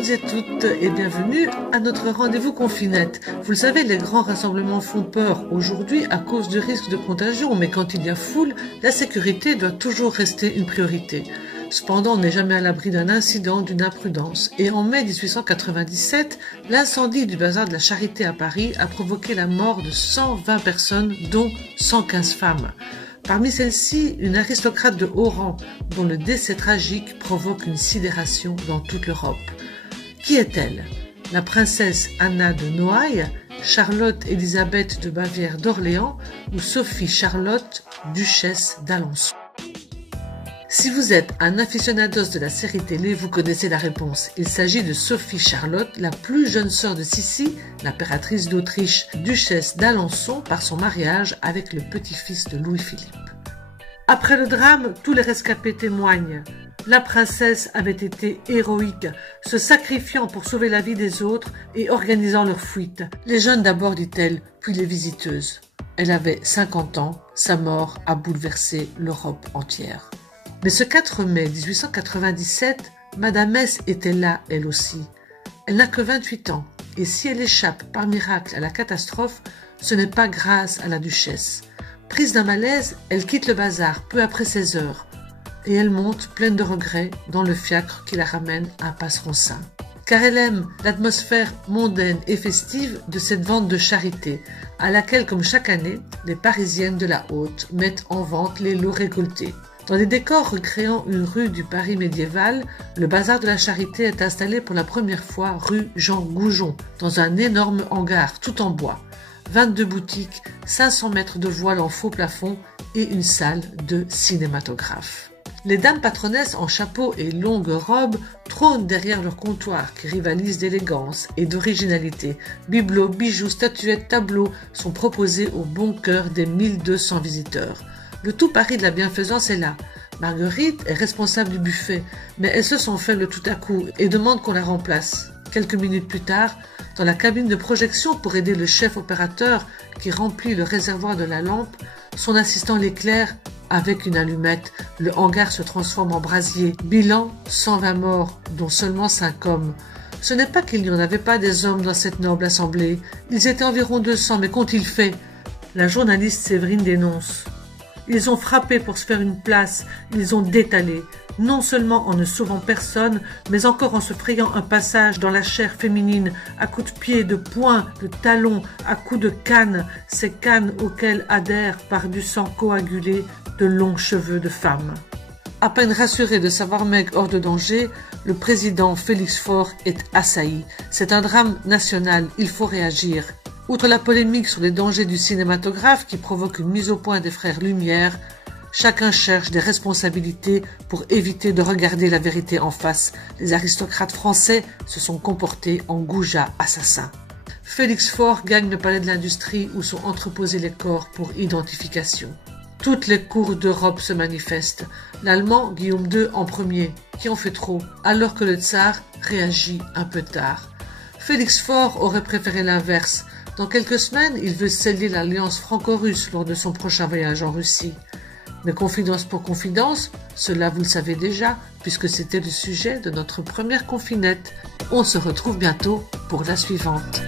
toutes et toutes et bienvenue à notre rendez-vous confinette. Vous le savez, les grands rassemblements font peur aujourd'hui à cause du risque de contagion, mais quand il y a foule, la sécurité doit toujours rester une priorité. Cependant, on n'est jamais à l'abri d'un incident, d'une imprudence. Et en mai 1897, l'incendie du bazar de la Charité à Paris a provoqué la mort de 120 personnes, dont 115 femmes. Parmi celles-ci, une aristocrate de haut rang, dont le décès tragique provoque une sidération dans toute l'Europe. Qui est-elle? La princesse Anna de Noailles, Charlotte Élisabeth de Bavière d'Orléans ou Sophie Charlotte, duchesse d'Alençon? Si vous êtes un aficionados de la série télé, vous connaissez la réponse. Il s'agit de Sophie Charlotte, la plus jeune sœur de Sissi, l'impératrice d'Autriche, duchesse d'Alençon, par son mariage avec le petit-fils de Louis-Philippe. Après le drame, tous les rescapés témoignent. La princesse avait été héroïque, se sacrifiant pour sauver la vie des autres et organisant leur fuite. Les jeunes d'abord, dit-elle, puis les visiteuses. Elle avait 50 ans, sa mort a bouleversé l'Europe entière. Mais ce 4 mai 1897, Madame S était là, elle aussi. Elle n'a que 28 ans, et si elle échappe par miracle à la catastrophe, ce n'est pas grâce à la duchesse. Prise d'un malaise, elle quitte le bazar peu après 16 heures, et elle monte, pleine de regrets, dans le fiacre qui la ramène à Passe-Ronsin. Car elle aime l'atmosphère mondaine et festive de cette vente de charité, à laquelle, comme chaque année, les Parisiennes de la Haute mettent en vente les lots récoltés. Dans des décors recréant une rue du Paris médiéval, le bazar de la Charité est installé pour la première fois rue Jean Goujon, dans un énorme hangar tout en bois. 22 boutiques, 500 mètres de voile en faux plafond et une salle de cinématographe. Les dames patronesses en chapeau et longues robes trônent derrière leur comptoir qui rivalise d'élégance et d'originalité. Bibelots, bijoux, statuettes, tableaux sont proposés au bon cœur des 1200 visiteurs. Le tout Paris de la bienfaisance est là. Marguerite est responsable du buffet, mais elle se sent faible tout à coup et demande qu'on la remplace. Quelques minutes plus tard, dans la cabine de projection pour aider le chef opérateur qui remplit le réservoir de la lampe, son assistant l'éclaire avec une allumette. Le hangar se transforme en brasier. Bilan, 120 morts, dont seulement 5 hommes. Ce n'est pas qu'il n'y en avait pas des hommes dans cette noble assemblée. Ils étaient environ 200, mais qu'ont-ils fait? La journaliste Séverine dénonce. Ils ont frappé pour se faire une place, ils ont détalé, non seulement en ne sauvant personne, mais encore en se frayant un passage dans la chair féminine, à coups de pied, de poing, de talons, à coups de cannes, ces cannes auxquelles adhèrent par du sang coagulé de longs cheveux de femmes. À peine rassuré de savoir Meg hors de danger, le président Félix Faure est assailli. C'est un drame national, il faut réagir. Outre la polémique sur les dangers du cinématographe qui provoque une mise au point des frères Lumière, chacun cherche des responsabilités pour éviter de regarder la vérité en face. Les aristocrates français se sont comportés en goujats assassins. Félix Faure gagne le palais de l'industrie où sont entreposés les corps pour identification. Toutes les cours d'Europe se manifestent. L'Allemand Guillaume II en premier, qui en fait trop, alors que le tsar réagit un peu tard. Félix Faure aurait préféré l'inverse. Dans quelques semaines, il veut sceller l'alliance franco-russe lors de son prochain voyage en Russie. Mais confidence pour confidence, cela vous le savez déjà, puisque c'était le sujet de notre première confinette. On se retrouve bientôt pour la suivante.